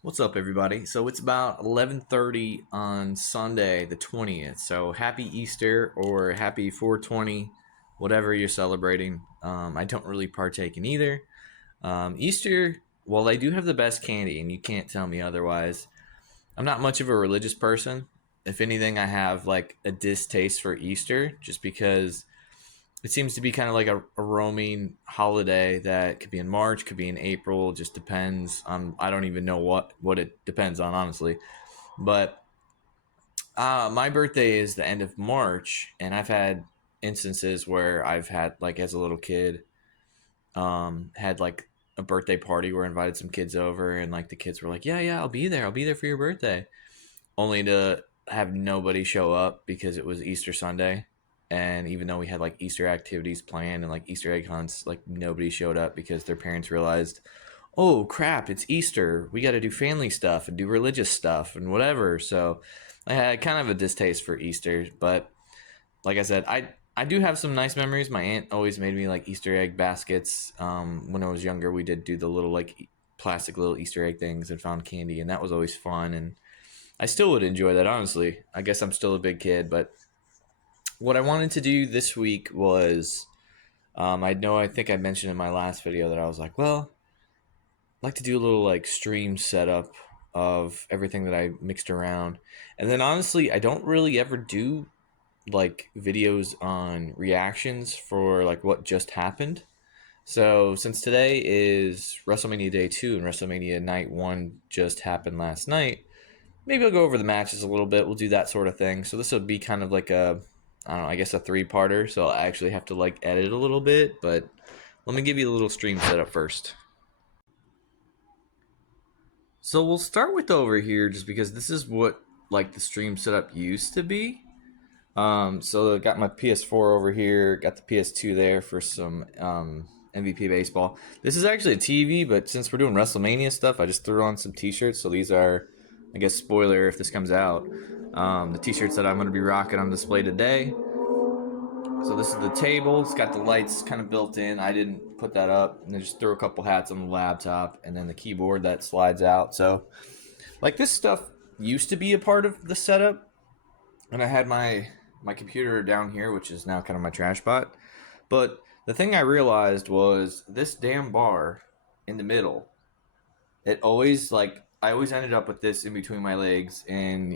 What's up, everybody? So it's about 11:30 on Sunday, the 20th. So happy Easter or happy 420, whatever you're celebrating. I don't really partake in either. Easter, while I do have the best candy, and you can't tell me otherwise, I'm not much of a religious person. If anything, I have like a distaste for Easter, just because it seems to be kind of like a roaming holiday that could be in March, could be in April, just depends on. I don't even know what it depends on, honestly. But my birthday is the end of March, and I've had instances where I've had, like, as a little kid, had like a birthday party where I invited some kids over, and like the kids were like, "Yeah, yeah, I'll be there for your birthday," only to have nobody show up because it was Easter Sunday. And even though we had like Easter activities planned and like Easter egg hunts, like nobody showed up because their parents realized, oh crap, it's Easter. We got to do family stuff and do religious stuff and whatever. So I had kind of a distaste for Easter. But like I said, I do have some nice memories. My aunt always made me like Easter egg baskets. When I was younger, we did do the little like plastic little Easter egg things and found candy, and that was always fun. And I still would enjoy that, honestly. I guess I'm still a big kid, but what I wanted to do this week was, I think I mentioned in my last video that I was like, well, I'd like to do a little like stream setup of everything that I mixed around. And then honestly, I don't really ever do like videos on reactions for like what just happened. So since today is WrestleMania Day 2 and WrestleMania Night 1 just happened last night, maybe I'll go over the matches a little bit. We'll do that sort of thing. So this will be kind of like a, I don't know, I guess a three-parter. So I'll actually have to like edit a little bit, but let me give you a little stream setup first. So we'll start with over here just because this is what like the stream setup used to be. So I got my PS4 over here, got the PS2 there for some MVP baseball. This is actually a TV, but since we're doing WrestleMania stuff, I just threw on some T-shirts. So these are, I guess, spoiler if this comes out, the T-shirts that I'm going to be rocking on display today. So this is the table. It's got the lights kind of built in. I didn't put that up. And then just throw a couple hats on the laptop, and then the keyboard that slides out. So like this stuff used to be a part of the setup, and I had my computer down here, which is now kind of my trash spot. But the thing I realized was this damn bar in the middle. It always like I always ended up with this in between my legs, and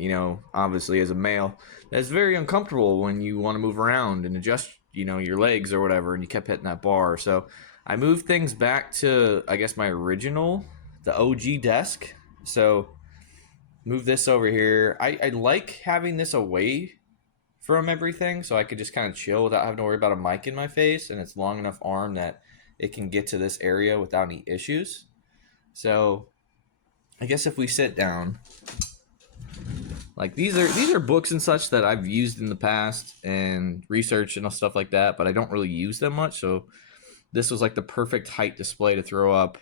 obviously as a male, that's very uncomfortable when you want to move around and adjust, your legs or whatever, and you kept hitting that bar. So I moved things back to, I guess, my original, the OG desk. So move this over here. I like having this away from everything so I could just kind of chill without having to worry about a mic in my face, and it's long enough arm that it can get to this area without any issues. So I guess if we sit down, like these are books and such that I've used in the past and research and stuff like that, but I don't really use them much. So this was like the perfect height display to throw up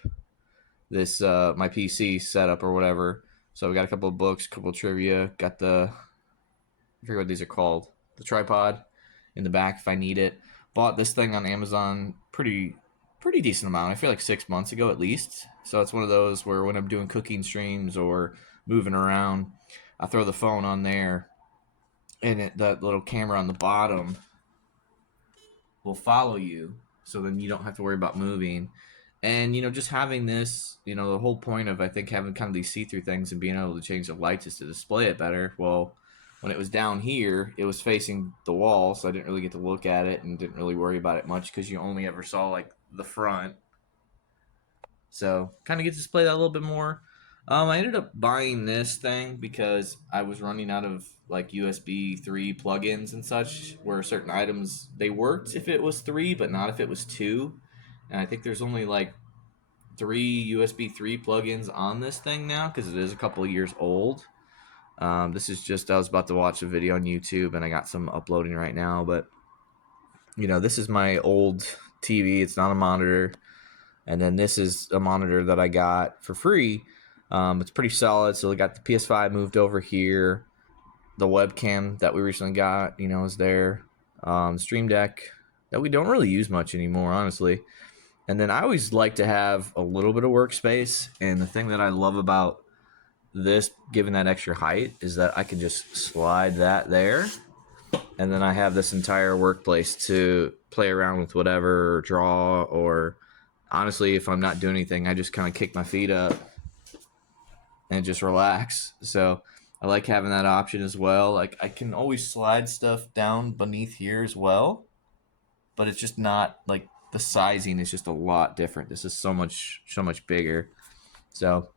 this my PC setup or whatever. So we got a couple of books, a couple of trivia, got the, I forget what these are called, the tripod in the back if I need it. Bought this thing on Amazon pretty decent amount. I feel like 6 months ago at least. So it's one of those where when I'm doing cooking streams or moving around, I throw the phone on there, and that little camera on the bottom will follow you. So then you don't have to worry about moving. And just having this, the whole point of I think having kind of these see-through things and being able to change the lights is to display it better. Well, when it was down here, it was facing the wall, so I didn't really get to look at it and didn't really worry about it much because you only ever saw like the front. So kind of get to display that a little bit more. I ended up buying this thing because I was running out of like USB 3 plugins and such, where certain items they worked if it was 3, but not if it was 2. And I think there's only like 3 USB 3 plugins on this thing now because it is a couple of years old. This is just, I was about to watch a video on YouTube and I got some uploading right now, but this is my old TV. It's not a monitor. And then this is a monitor that I got for free. It's pretty solid. So we got the PS5 moved over here. The webcam that we recently got, is there. Stream Deck that we don't really use much anymore, honestly. And then I always like to have a little bit of workspace. And the thing that I love about this, given that extra height, is that I can just slide that there, and then I have this entire workplace to play around with whatever, or draw, or honestly, if I'm not doing anything, I just kind of kick my feet up and just relax. So I like having that option as well. Like I can always slide stuff down beneath here as well, but it's just not like the sizing is just a lot different. This is so much bigger. So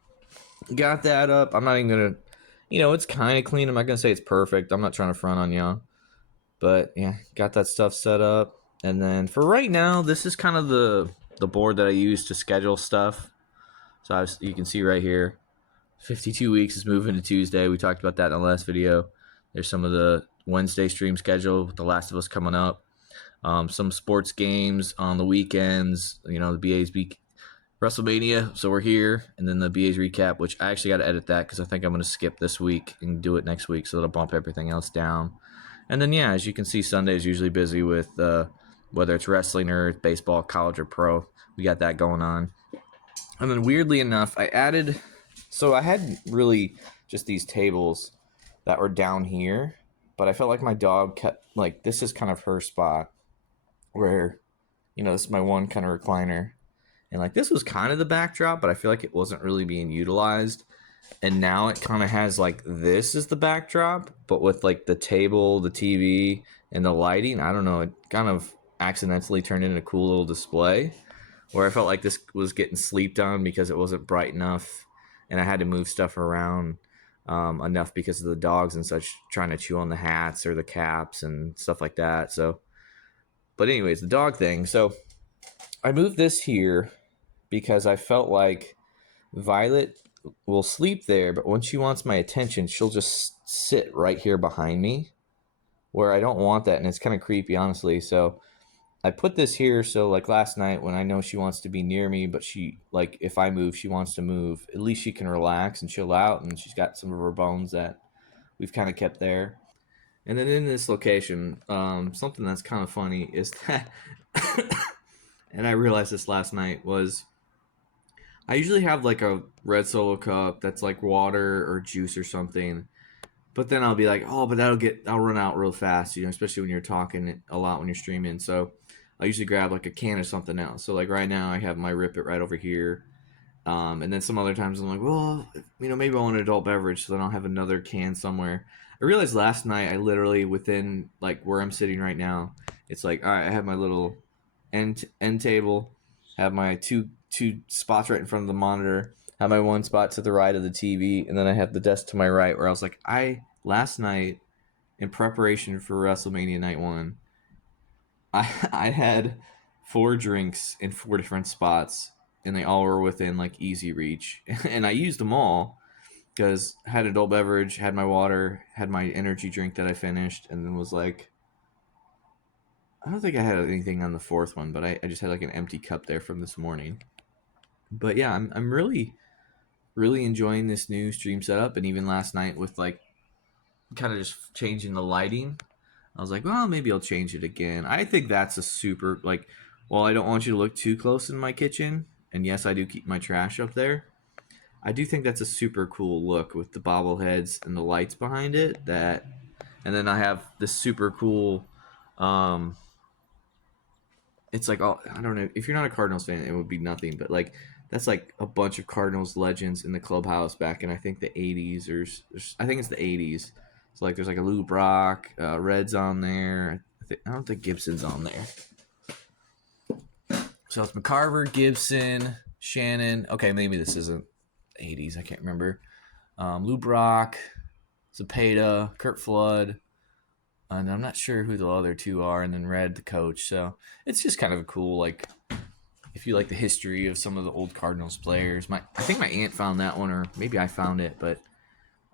got that up. I'm not even gonna, it's kind of clean. I'm not gonna say it's perfect. I'm not trying to front on y'all, but yeah, got that stuff set up. And then for right now, this is kind of the board that I use to schedule stuff. So you can see right here, 52 weeks is moving to Tuesday. We talked about that in the last video. There's some of the Wednesday stream schedule with The Last of Us coming up. Some sports games on the weekends. The BA's week WrestleMania, so we're here, and then the BA's recap, which I actually got to edit that because I think I'm going to skip this week and do it next week, so it'll bump everything else down. And then, yeah, as you can see, Sunday is usually busy with whether it's wrestling or baseball, college or pro. We got that going on. And then, weirdly enough, I had really just these tables that were down here, but I felt like my dog kept, like, this is kind of her spot where, this is my one kind of recliner. And like this was kind of the backdrop, but I feel like it wasn't really being utilized. And now it kind of has like this is the backdrop, but with like the table, the TV, and the lighting. I don't know. It kind of accidentally turned into a cool little display where I felt like this was getting sleeped on because it wasn't bright enough. And I had to move stuff around enough because of the dogs and such trying to chew on the hats or the caps and stuff like that. So, but anyways, the dog thing. So I moved this here because I felt like Violet will sleep there, but when she wants my attention, she'll just sit right here behind me where I don't want that, and it's kind of creepy, honestly. So I put this here so like last night when I know she wants to be near me, but she, like, if I move, she wants to move, at least she can relax and chill out, and she's got some of her bones that we've kind of kept there. And then in this location, something that's kind of funny is that, and I realized this last night, was I usually have like a red Solo cup that's like water or juice or something. But then I'll be like, oh, but I'll run out real fast, especially when you're talking a lot when you're streaming. So I usually grab like a can or something else. So like right now I have my Rip It right over here. And then some other times I'm like, well, maybe I want an adult beverage, so then I'll have another can somewhere. I realized last night I literally within like where I'm sitting right now, it's like, all right, I have my little end table, have my two spots right in front of the monitor, have my one spot to the right of the TV, and then I have the desk to my right where I was like, last night in preparation for WrestleMania Night 1, I had 4 drinks in 4 different spots, and they all were within like easy reach, and I used them all because I had adult beverage, had my water, had my energy drink that I finished, and then was like, I don't think I had anything on the 4th one, but I just had like an empty cup there from this morning. But yeah, I'm really enjoying this new stream setup, and even last night with like kind of just changing the lighting, I was like, well, maybe I'll change it again. I think that's a super, like, well, I don't want you to look too close in my kitchen, and yes, I do keep my trash up there. I do think that's a super cool look with the bobbleheads and the lights behind it. And then I have this super cool, it's like, oh, I don't know, if you're not a Cardinals fan, it would be nothing, but like that's like a bunch of Cardinals legends in the clubhouse back in I think the 80s, or I think it's the 80s. So like there's like a Lou Brock, Red's on there. I don't think Gibson's on there. So it's McCarver, Gibson, Shannon. Okay, maybe this isn't 80s. I can't remember. Lou Brock, Zapata, Kurt Flood, and I'm not sure who the other 2 are, and then Red, the coach. So it's just kind of a cool, like, if you like the history of some of the old Cardinals players. I think my aunt found that one, or maybe I found it, but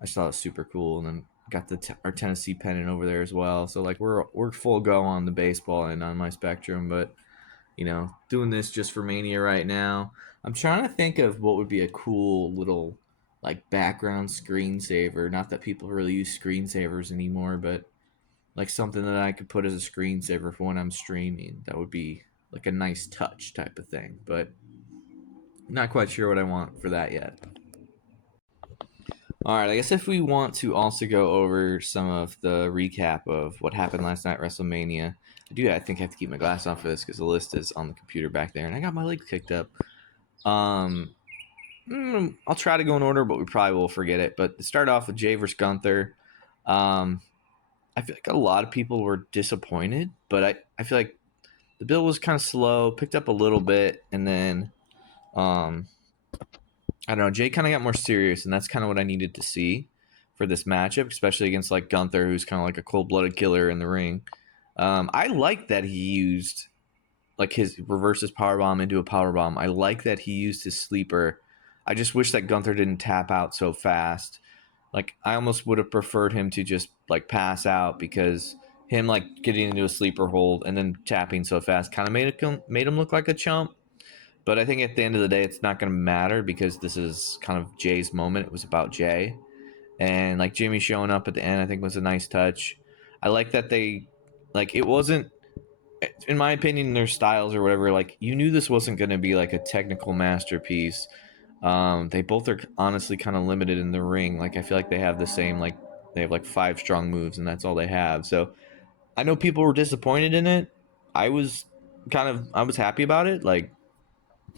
I just thought it was super cool. And then got our Tennessee pennant over there as well. So like we're full go on the baseball and on my spectrum, but doing this just for Mania right now. I'm trying to think of what would be a cool little like background screensaver. Not that people really use screensavers anymore, but like something that I could put as a screensaver for when I'm streaming. That would be like a nice touch type of thing, but not quite sure what I want for that yet. All right, I guess if we want to also go over some of the recap of what happened last night at WrestleMania, I think I have to keep my glass on for this because the list is on the computer back there, and I got my legs kicked up. Um, I'll try to go in order, but we probably will forget it. But to start off with Jay versus Gunther, um, I feel like a lot of people were disappointed, but I feel like the bill was kind of slow, picked up a little bit, and then um, I don't know. Jay kind of got more serious, and that's kind of what I needed to see for this matchup, especially against like Gunther, who's kind of like a cold-blooded killer in the ring. I like that he used like his reverses powerbomb into a powerbomb. I like that he used his sleeper. I just wish that Gunther didn't tap out so fast. Like I almost would have preferred him to just like pass out because him like getting into a sleeper hold and then tapping so fast kind of made him look like a chump. But I think at the end of the day, it's not going to matter because this is kind of Jay's moment. It was about Jay. And like Jimmy showing up at the end, I think was a nice touch. I like that it wasn't, in my opinion, their styles or whatever, like you knew this wasn't going to be like a technical masterpiece. They both are honestly kind of limited in the ring. Like I feel like they have the same, like they have like 5 strong moves and that's all they have. So I know people were disappointed in it. I was happy about it. Like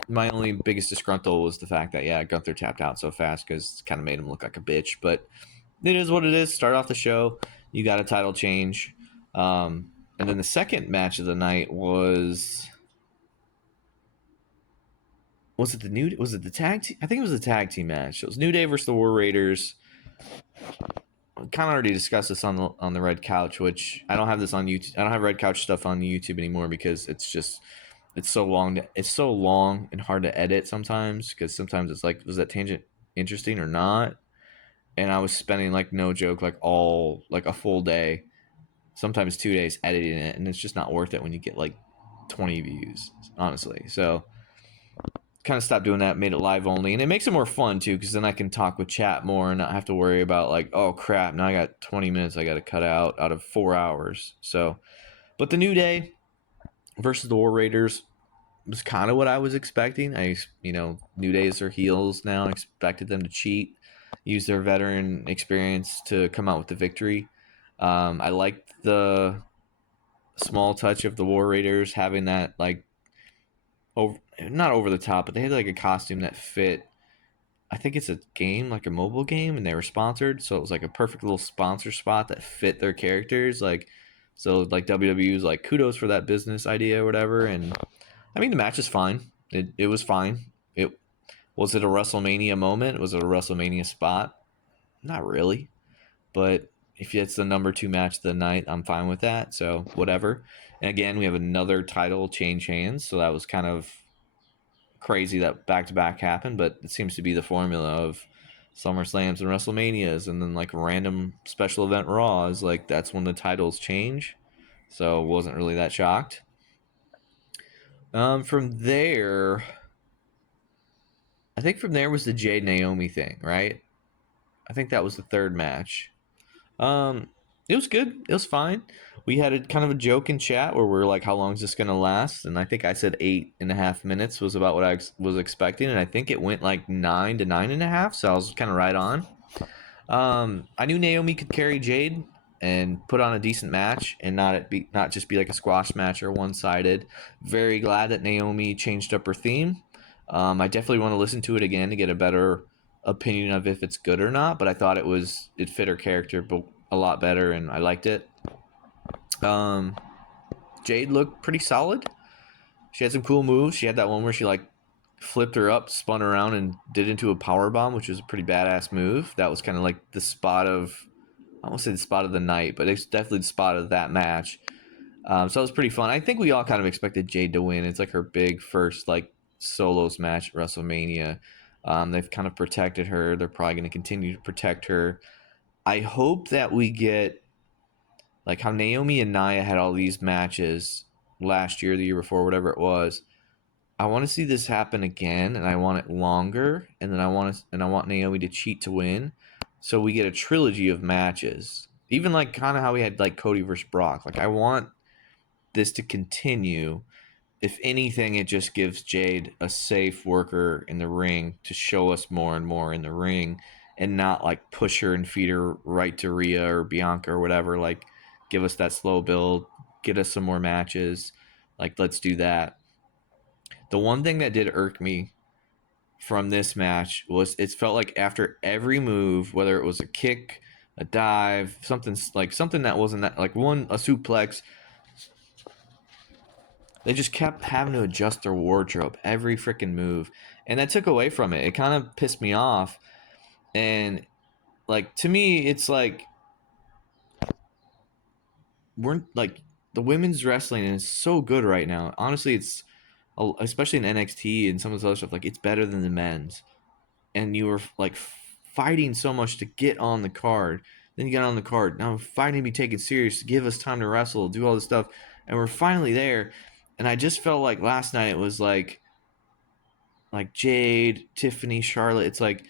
my only biggest disgruntle was the fact that Gunther tapped out so fast because it kind of made him look like a bitch. But it is what it is. Start off the show, you got a title change, and then the second match of the night was it the tag team? I think it was the tag team match. It was New Day versus the War Raiders. Kind of already discussed this on the Red Couch, which I don't have this on YouTube. I don't have Red Couch stuff on YouTube anymore because it's so long. It's so long and hard to edit sometimes because sometimes it's like, was that tangent interesting or not? And I was spending like no joke like a full day, sometimes 2 days editing it, and it's just not worth it when you get like 20 views, honestly. So kind of stopped doing that, made it live only, and it makes it more fun too because then I can talk with chat more and not have to worry about like, oh crap, now I got 20 minutes I got to cut out of 4 hours. So, but the New Day versus the War Raiders was kind of what I was expecting. New Day is their heels now. I expected them to cheat, use their veteran experience to come out with the victory. I liked the small touch of the War Raiders having that like over, not over the top, but they had like a costume that fit. I think it's a game, like a mobile game, and they were sponsored, so it was like a perfect little sponsor spot that fit their characters. Like, so like WWE was like kudos for that business idea or whatever. And I mean the match is fine. It was fine. It was it a WrestleMania moment? Was it a WrestleMania spot? Not really, but if it's the number 2 match of the night, I'm fine with that. So whatever. And again, we have another title change hands, so that was kind of crazy that back to back happened, but it seems to be the formula of SummerSlams and WrestleManias, and then like random special event Raws. Like that's when the titles change. So wasn't really that shocked. From there, I think from there was the Jade Naomi thing, right? I think that was the third match. Um, it was good. It was fine. We had a kind of a joke in chat where we are like, "How long is this gonna last?" And I think I said 8.5 minutes was about what I was expecting, and I think it went like 9 to 9.5. So I was kind of right on. I knew Naomi could carry Jade and put on a decent match and not just be like a squash match or one sided. Very glad that Naomi changed up her theme. I definitely want to listen to it again to get a better opinion of if it's good or not. But I thought it fit her character a lot better, and I liked it. Um, Jade looked pretty solid. She had some cool moves. She had that one where she like flipped her up, spun around, and did into a power bomb, which was a pretty badass move. That was kind of like the spot of, I won't say the spot of the night, but it's definitely the spot of that match. So it was pretty fun. I think we all kind of expected Jade to win. It's like her big first like solos match at WrestleMania. They've kind of protected her. They're probably going to continue to protect her. I hope that we get like how Naomi and Nia had all these matches last year, the year before, whatever it was. I want to see this happen again, and I want it longer. And then I want Naomi to cheat to win, so we get a trilogy of matches. Even like kind of how we had like Cody versus Brock. Like I want this to continue. If anything, it just gives Jade a safe worker in the ring to show us more and more in the ring, and not like push her and feed her right to Rhea or Bianca or whatever. Like, give us that slow build, get us some more matches. Like, let's do that. The one thing that did irk me from this match was it felt like after every move, whether it was a kick, a dive, something that wasn't that, like a suplex, they just kept having to adjust their wardrobe every freaking move, and that took away from it. It kind of pissed me off, and like to me, it's like we're like the women's wrestling is so good right now. Honestly, it's especially in NXT and some of this other stuff. Like it's better than the men's, and you were like fighting so much to get on the card. Then you got on the card. Now fighting to be taken serious, give us time to wrestle, do all this stuff, and we're finally there. And I just felt like last night it was like Jade, Tiffany, Charlotte. It's like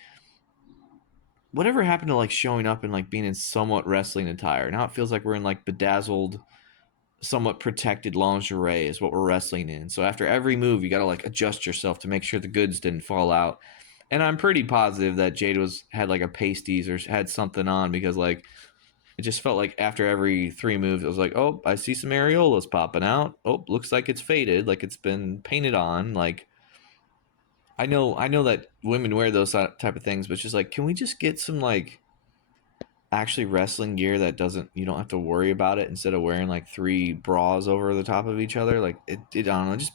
whatever happened to like showing up and like being in somewhat wrestling attire. Now it feels like we're in like bedazzled, somewhat protected lingerie is what we're wrestling in. So after every move, you got to like adjust yourself to make sure the goods didn't fall out. And I'm pretty positive that Jade had like a pasties or had something on, because like it just felt like after every 3 moves, it was like, oh, I see some areolas popping out. Oh, looks like it's faded, like it's been painted on. Like I know that women wear those type of things, but it's just like, can we just get some like actually wrestling gear that doesn't, you don't have to worry about it, instead of wearing like 3 bras over the top of each other? Like it I don't know, just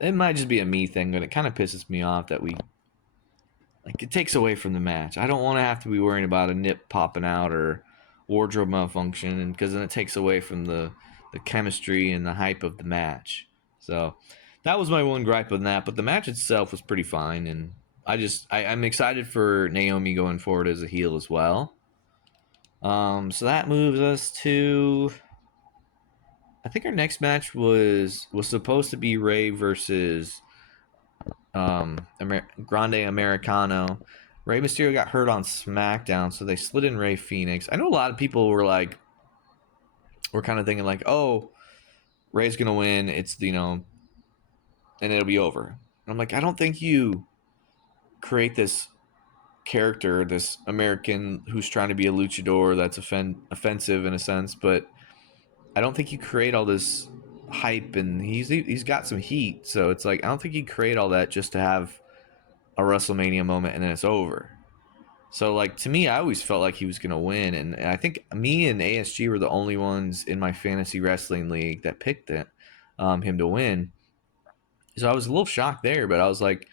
it might just be a me thing, but it kind of pisses me off that we like it takes away from the match. I don't want to have to be worrying about a nip popping out or wardrobe malfunction, and because then it takes away from the chemistry and the hype of the match. So that was my one gripe with that. But the match itself was pretty fine, and I'm excited for Naomi going forward as a heel as well. So that moves us to, I think our next match was supposed to be Ray versus Grande Americano. Rey Mysterio got hurt on SmackDown, so they slid in Rey Fenix. I know a lot of people were kind of thinking like, oh, Rey's gonna win. It's and it'll be over. And I'm like, I don't think you create this character, this American who's trying to be a luchador that's offensive in a sense, but I don't think you create all this hype, and he's got some heat, so it's like I don't think you create all that just to have a WrestleMania moment and then it's over. So like to me, I always felt like he was gonna win, and I think me and ASG were the only ones in my fantasy wrestling league that picked him to win. So I was a little shocked there, but I was like,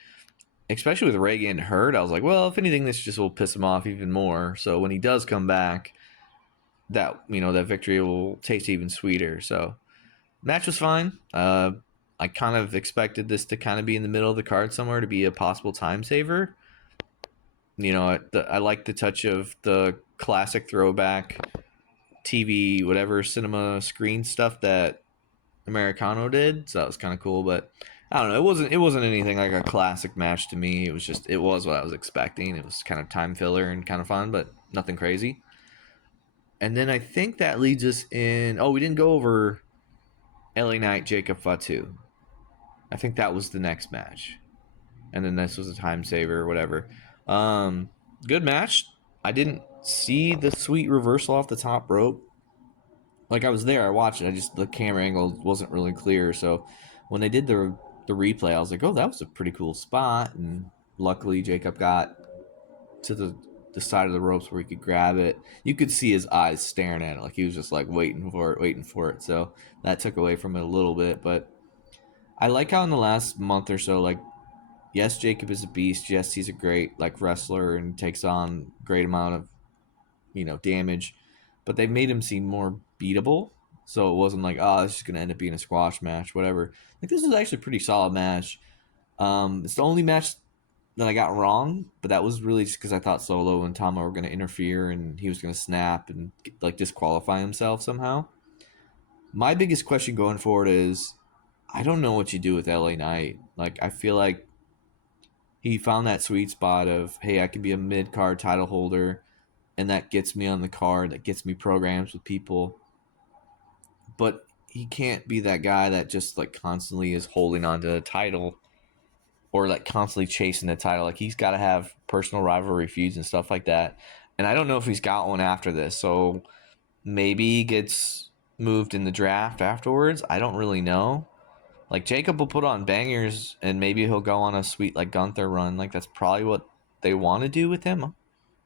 especially with Ray getting hurt, I was like, well, if anything, this just will piss him off even more. So when he does come back, that victory will taste even sweeter. So match was fine. I kind of expected this to kind of be in the middle of the card somewhere to be a possible time saver. I like the touch of the classic throwback TV, whatever cinema screen stuff that Americano did. So that was kind of cool, but I don't know. It wasn't anything like a classic match to me. It was what I was expecting. It was kind of time filler and kind of fun, but nothing crazy. And then I think that leads us in. Oh, we didn't go over LA Knight, Jacob Fatu. I think that was the next match, and then this was a time saver or whatever. Good match. I didn't see the sweet reversal off the top rope. Like I was there, I watched it. The camera angle wasn't really clear. So when they did the replay, I was like, oh, that was a pretty cool spot. And luckily, Jacob got to the side of the ropes where he could grab it. You could see his eyes staring at it, like he was just like waiting for it. So that took away from it a little bit. But I like how in the last month or so, like, yes, Jacob is a beast. Yes, he's a great like wrestler and takes on great amount of damage, but they made him seem more beatable. So it wasn't like, oh, this is gonna end up being a squash match, whatever. Like this is actually a pretty solid match. It's the only match that I got wrong, but that was really just because I thought Solo and Tama were gonna interfere and he was gonna snap and like disqualify himself somehow. My biggest question going forward is, I don't know what you do with LA Knight. Like I feel like he found that sweet spot of, hey, I could be a mid card title holder, and that gets me on the card, that gets me programs with people. But he can't be that guy that just like constantly is holding on to the title or like constantly chasing the title. Like he's got to have personal rivalry feuds and stuff like that. And I don't know if he's got one after this. So maybe he gets moved in the draft afterwards. I don't really know. Like Jacob will put on bangers and maybe he'll go on a sweet like Gunther run. Like that's probably what they want to do with him.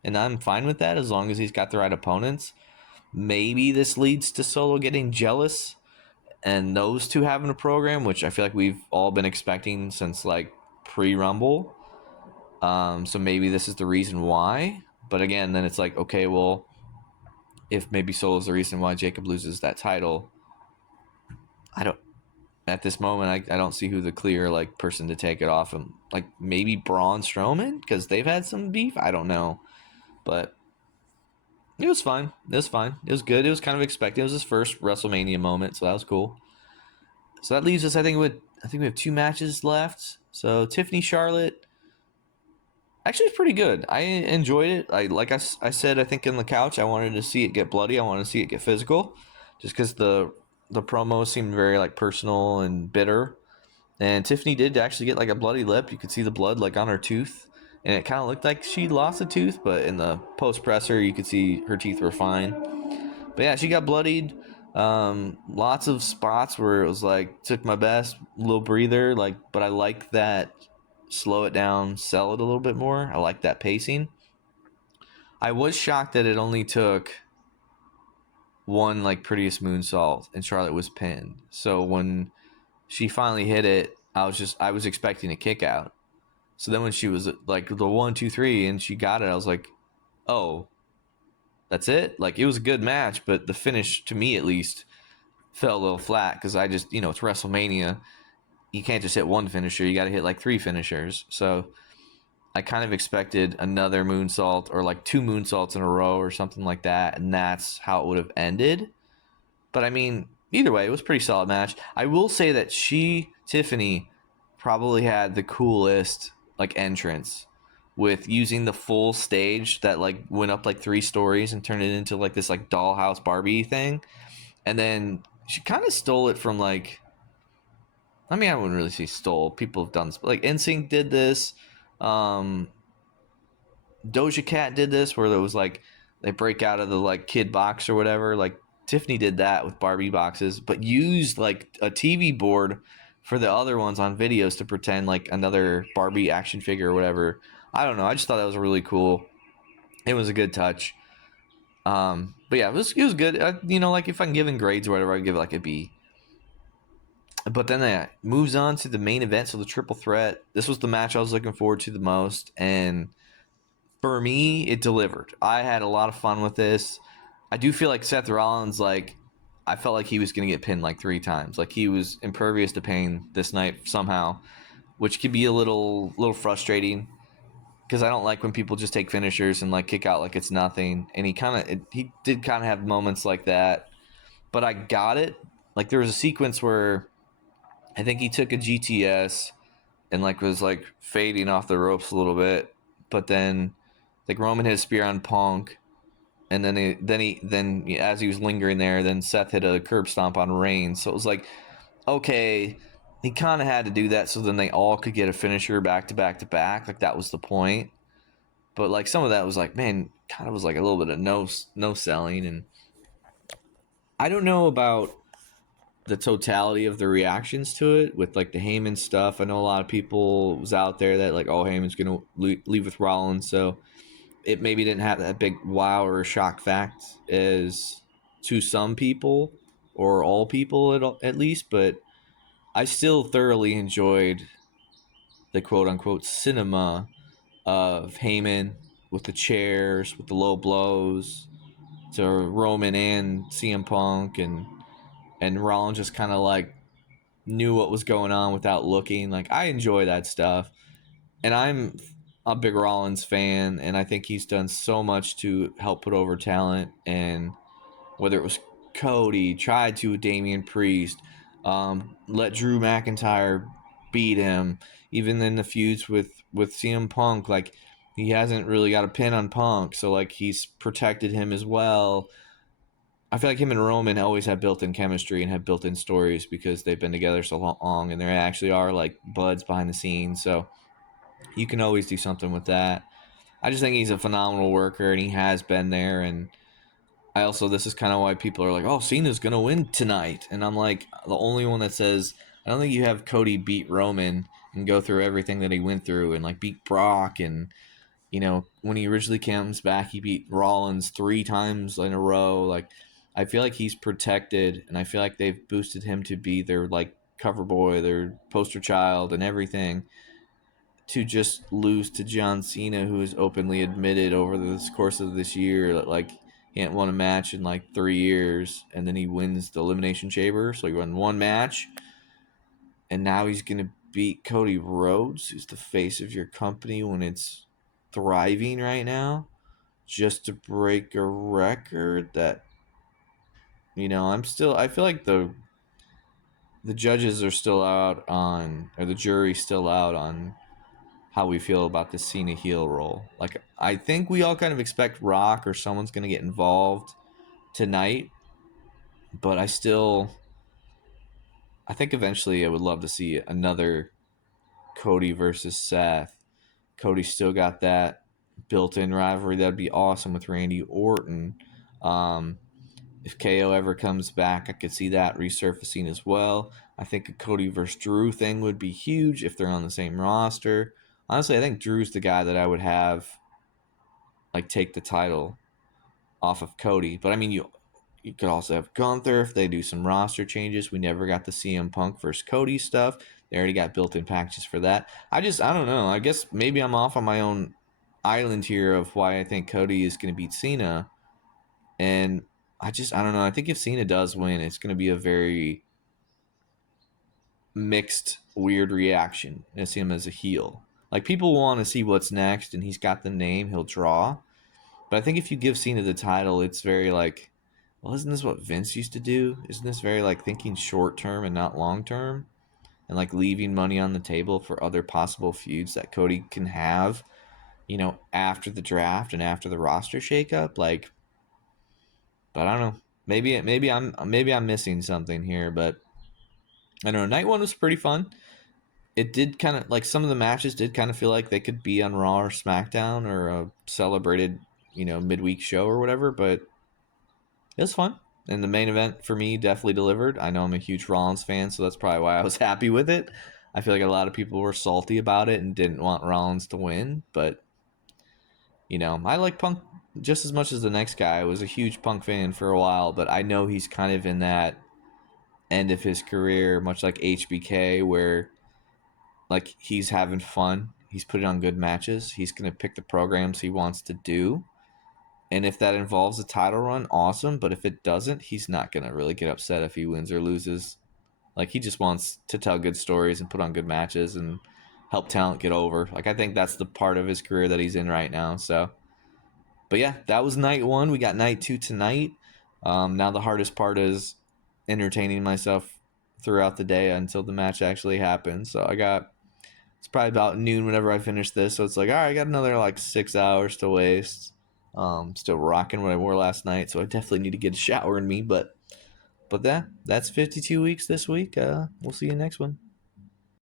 And I'm fine with that as long as he's got the right opponents. Maybe this leads to Solo getting jealous and those two having a program, which I feel like we've all been expecting since like pre-Rumble. So maybe this is the reason why. But again, then it's like, okay, well, if maybe Solo's the reason why Jacob loses that title, I don't. At this moment, I don't see who the clear like person to take it off him. Like maybe Braun Strowman because they've had some beef. I don't know, but it was fine. It was fine. It was good. It was kind of expected. It was his first WrestleMania moment, so that was cool. So that leaves us. I think we have 2 matches left. So Tiffany Charlotte. Actually, it's pretty good. I enjoyed it. I said, I think in the couch, I wanted to see it get bloody. I wanted to see it get physical, just because the promo seemed very like personal and bitter. And Tiffany did actually get like a bloody lip. You could see the blood like on her tooth, and it kind of looked like she lost a tooth. But in the post presser, you could see her teeth were fine. But yeah, she got bloodied. Lots of spots where it was like took my best, little breather. Like, but I like that. Slow it down, sell it a little bit more. I like that pacing. I was shocked that it only took one like prettiest moonsault and Charlotte was pinned. So when she finally hit it, I was expecting a kick out. So then when she was like the 1, 2, 3 and she got it, I was like, oh, that's it. Like it was a good match, but the finish to me at least fell a little flat because I just it's WrestleMania. You can't just hit one finisher. You got to hit like 3 finishers. So I kind of expected another moonsault or like 2 moonsaults in a row or something like that, and that's how it would have ended. But I mean, either way, it was a pretty solid match. I will say that Tiffany, probably had the coolest like entrance with using the full stage that like went up like 3 stories and turned it into like this like dollhouse Barbie thing. And then she kind of stole it from like, I mean, I wouldn't really say stole. People have done this. Like NSYNC did this. Doja Cat did this where it was like they break out of the like kid box or whatever. Like Tiffany did that with Barbie boxes, but used like a TV board for the other ones on videos to pretend like another Barbie action figure or whatever. I don't know. I just thought that was really cool. It was a good touch. But yeah, it was good. Like if I'm giving grades or whatever, I'd give it like a B. But then it moves on to the main event, so the triple threat. This was the match I was looking forward to the most, and for me, it delivered. I had a lot of fun with this. I do feel like Seth Rollins, like, I felt like he was going to get pinned like 3 times. Like, he was impervious to pain this night somehow, which could be a little frustrating because I don't like when people just take finishers and like kick out like it's nothing. And he did kind of have moments like that, but I got it. Like, there was a sequence where I think he took a GTS and like was like fading off the ropes a little bit, but then like Roman hit a spear on Punk, and then as he was lingering there, then Seth hit a curb stomp on Reigns. So it was like, okay, he kind of had to do that so then they all could get a finisher back to back to back. Like that was the point. But like some of that was like, man, kind of was like a little bit of no selling, and I don't know about the totality of the reactions to it with like the Heyman stuff. I know a lot of people was out there that like, oh, Heyman's gonna leave with Rollins, so it maybe didn't have that big wow or shock fact as to some people or all people at least, but I still thoroughly enjoyed the quote unquote cinema of Heyman with the chairs, with the low blows to Roman and CM Punk, and Rollins just kind of like knew what was going on without looking. Like I enjoy that stuff, and I'm a big Rollins fan, and I think he's done so much to help put over talent. And whether it was Cody tried to with Damian Priest, let Drew McIntyre beat him, even in the feuds with CM Punk, like he hasn't really got a pin on Punk, so like he's protected him as well. I feel like him and Roman always have built-in chemistry and have built-in stories because they've been together so long, and they actually are like buds behind the scenes. So You can always do something with that. I just think he's a phenomenal worker, and he has been there. And I also, this is kind of why people are like, "Oh, Cena's gonna win tonight," and I'm like, the only one that says, I don't think you have Cody beat Roman and go through everything that he went through, and like beat Brock, and when he originally comes back, he beat Rollins 3 times in a row. Like, I feel like he's protected, and I feel like they've boosted him to be their like cover boy, their poster child, and everything, to just lose to John Cena, who has openly admitted over the course of this year that like he hadn't won a match in like 3 years, and then he wins the Elimination Chamber. So he won one match, and now he's gonna beat Cody Rhodes, who's the face of your company when it's thriving right now, just to break a record that I feel like the judges are still out on, or the jury's still out on how we feel about the Cena heel role. Like, I think we all kind of expect Rock or someone's going to get involved tonight, but I think eventually I would love to see another Cody versus Seth. Cody still got that built-in rivalry. That'd be awesome with Randy Orton. If KO ever comes back, I could see that resurfacing as well. I think a Cody versus Drew thing would be huge if they're on the same roster. Honestly, I think Drew's the guy that I would have like take the title off of Cody. But I mean, you could also have Gunther if they do some roster changes. We never got the CM Punk versus Cody stuff. They already got built-in packages for that. I don't know. I guess maybe I'm off on my own island here of why I think Cody is going to beat Cena. And I don't know. I think if Cena does win, it's going to be a very mixed, weird reaction to see him as a heel. Like, people want to see what's next, and he's got the name, he'll draw. But I think if you give Cena the title, it's very like, well, isn't this what Vince used to do? Isn't this very like thinking short term and not long term? And like leaving money on the table for other possible feuds that Cody can have, after the draft and after the roster shakeup? Like, but I don't know. Maybe I'm missing something here, but I don't know. Night one was pretty fun. It did kind of like, some of the matches did kind of feel like they could be on Raw or SmackDown or a celebrated, midweek show or whatever, but it was fun. And the main event for me definitely delivered. I know I'm a huge Rollins fan, so that's probably why I was happy with it. I feel like a lot of people were salty about it and didn't want Rollins to win, but I like Punk just as much as the next guy. I was a huge Punk fan for a while, but I know he's kind of in that end of his career, much like HBK, where like he's having fun. He's putting on good matches. He's going to pick the programs he wants to do. And if that involves a title run, awesome. But if it doesn't, he's not going to really get upset if he wins or loses. Like, he just wants to tell good stories and put on good matches and help talent get over. Like, I think that's the part of his career that he's in right now. So, but yeah, that was night one. We got night two tonight. Now the hardest part is entertaining myself throughout the day until the match actually happens. So it's probably about noon whenever I finish this. So it's like, all right, I got another like 6 hours to waste. Still rocking what I wore last night, so I definitely need to get a shower in me. But that's 52 weeks this week. We'll see you next one.